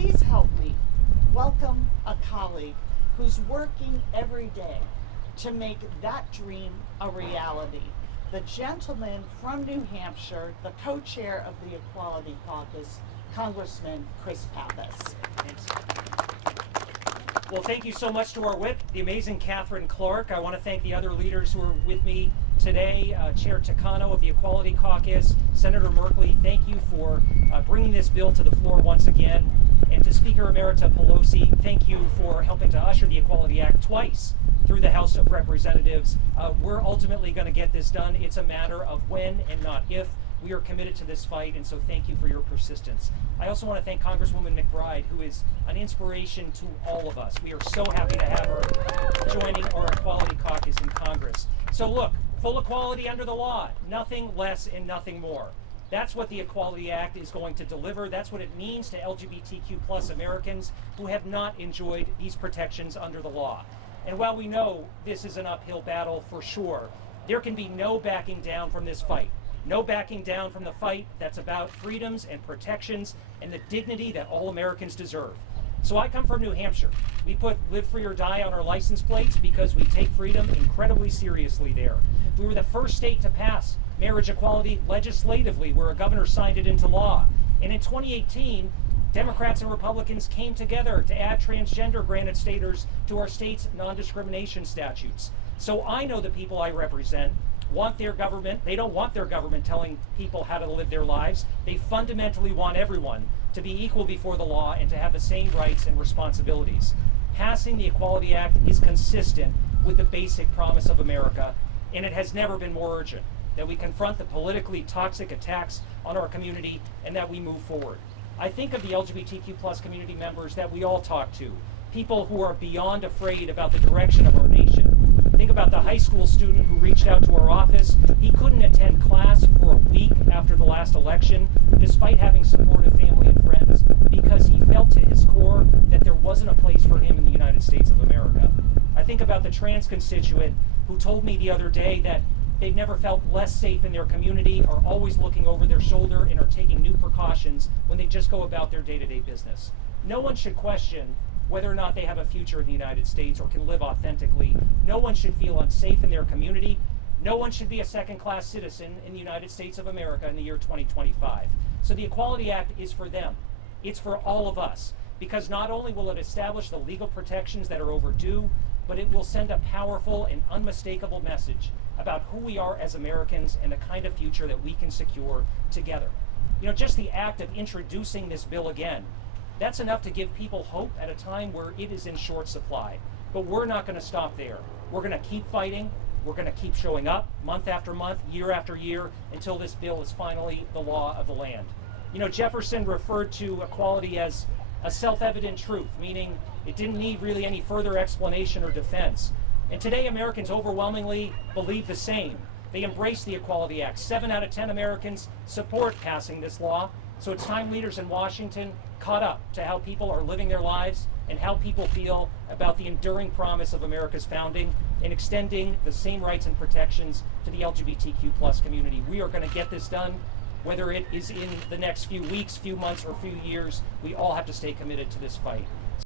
please help me welcome a colleague who's working every day to make that dream a reality. The gentleman from New Hampshire, the co-chair of the Equality Caucus, Congressman Chris Pappas. Thanks. Well, thank you so much to our whip, the amazing Catherine Clark. I want to thank the other leaders who are with me today. Chair Takano of the Equality Caucus, Senator Merkley, thank you for bringing this bill to the floor once again. And to Speaker Emerita Pelosi, thank you for helping to usher the Equality Act twice through the House of Representatives. We're ultimately going to get this done. It's a matter of when and not if. We are committed to this fight, and so thank you for your persistence. I also want to thank Congresswoman McBride, who is an inspiration to all of us. We are so happy to have her joining our Equality Caucus in Congress. So look, full equality under the law, nothing less and nothing more. That's what the Equality Act is going to deliver. That's what it means to LGBTQ plus Americans who have not enjoyed these protections under the law. And while we know this is an uphill battle for sure, there can be no backing down from this fight. No backing down from the fight that's about freedoms and protections and the dignity that all Americans deserve. So I come from New Hampshire. We put live free or die on our license plates because we take freedom incredibly seriously there. We were the first state to pass marriage equality legislatively, where a governor signed it into law. And in 2018, Democrats and Republicans came together to add transgender granted status to our state's non-discrimination statutes. So I know the people I represent want their government, they don't want their government telling people how to live their lives. They fundamentally want everyone to be equal before the law and to have the same rights and responsibilities. Passing the Equality Act is consistent with the basic promise of America, and it has never been more urgent that we confront the politically toxic attacks on our community and that we move forward. I think of the LGBTQ plus community members that we all talk to, people who are beyond afraid about the direction of our nation. Think about the high school student who reached out to our office. He couldn't attend class for a week after the last election, despite having supportive family and friends, because he felt to his core that there wasn't a place for him in the United States of America. I think about the trans constituent who told me the other day that they've never felt less safe in their community, are always looking over their shoulder, and are taking new precautions when they just go about their day-to-day business. No one should question whether or not they have a future in the United States or can live authentically. No one should feel unsafe in their community. No one should be a second-class citizen in the United States of America in the year 2025. So the Equality Act is for them. It's for all of us, because not only will it establish the legal protections that are overdue, but it will send a powerful and unmistakable message about who we are as Americans and the kind of future that we can secure together. You know, just the act of introducing this bill again, that's enough to give people hope at a time where it is in short supply. But we're not going to stop there. We're going to keep fighting. We're going to keep showing up month after month, year after year, until this bill is finally the law of the land. You know, Jefferson referred to equality as a self-evident truth, meaning it didn't need really any further explanation or defense. And today, Americans overwhelmingly believe the same. They embrace the Equality Act. 7 out of 10 Americans support passing this law. So it's time leaders in Washington caught up to how people are living their lives and how people feel about the enduring promise of America's founding and extending the same rights and protections to the LGBTQ plus community. We are going to get this done, whether it is in the next few weeks, few months, or few years. We all have to stay committed to this fight.